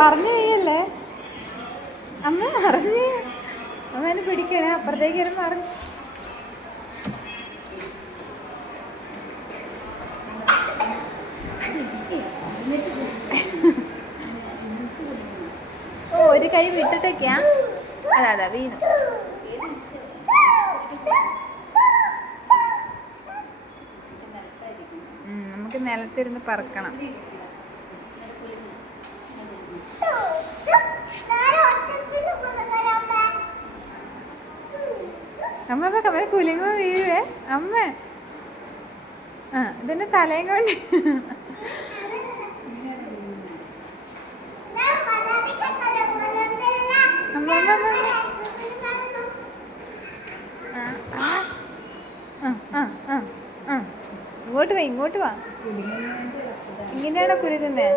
മറിഞ്ഞു ചെയ്യല്ലേ അമ്മ, മറിഞ്ഞ് അമ്മേനെ പിടിക്കണേ, അപ്പുറത്തേക്ക് ഇരുന്ന് മറിഞ്ഞു. ഓ, ഒരു കൈ വിട്ടിട്ടൊക്കെയാ. അതാ വീണു. നമുക്ക് നിലത്തിരുന്ന് പറക്കണം. അമ്മ കമ്മ കുലുങ്ങോ വീഴുവേ അമ്മ. ഇതിന്റെ തലയും കൊണ്ട് ഇങ്ങോട്ട് വാ, ഇങ്ങോട്ട് വാ. ഇങ്ങനെയാണോ കുലുക്കുന്നേ?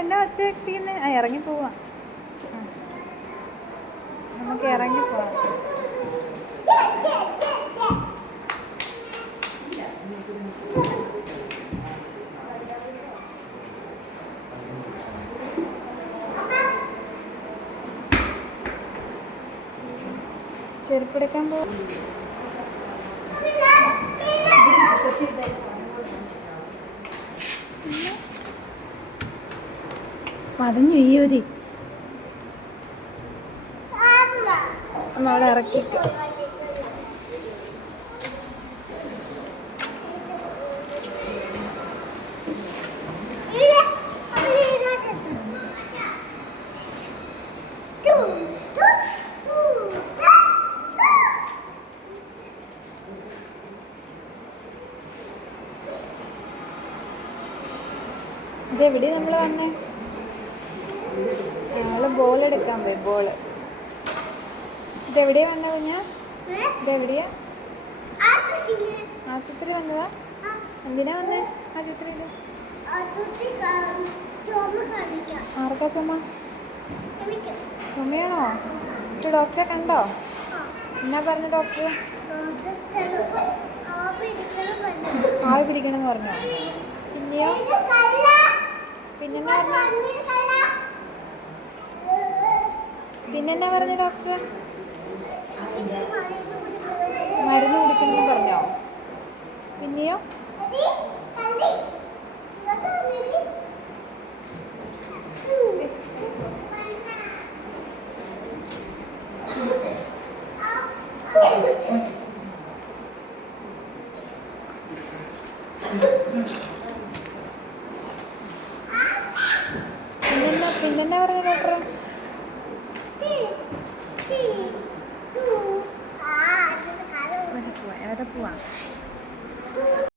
എന്നാ വച്ച വ്യക്തിക്കുന്നേ? ഇറങ്ങിപ്പോവാ, നമുക്ക് ഇറങ്ങിപ്പോവാം. ചെരുപ്പെടുക്കാൻ പോവാ. മതഞ്ഞു ഈയോതി നമ്മളെ ഇറക്കിട്ട്. ഇതെവിടെ നമ്മൾ വന്നേ? ഞങ്ങൾ ബോൾ എടുക്കാൻ പോയി. ബോള് ഇതെവിടെയാ വന്നത്? ഇതെവിടെയാ? ആശുപത്രി വന്നതാ? എന്തിനാ വന്നേ ആശുപത്രിയിൽ? ആർക്കാ ചുമ? ചുമയാണോ? ഡോക്ടറെ കണ്ടോ? എന്നാ പറഞ്ഞ ഡോക്ടർ? ആവി പിടിക്കണമെന്ന് പറഞ്ഞോ? പിന്നെയോ? പിന്നെന്നാ പറഞ്ഞു ഡോക്ടർ? മരുന്ന് കുടിക്കണമെന്ന് പറഞ്ഞോ? പിന്നെയോ? പിന്നെന്നാ പറഞ്ഞു ഡോക്ടർ? എവിടെ പോവാ?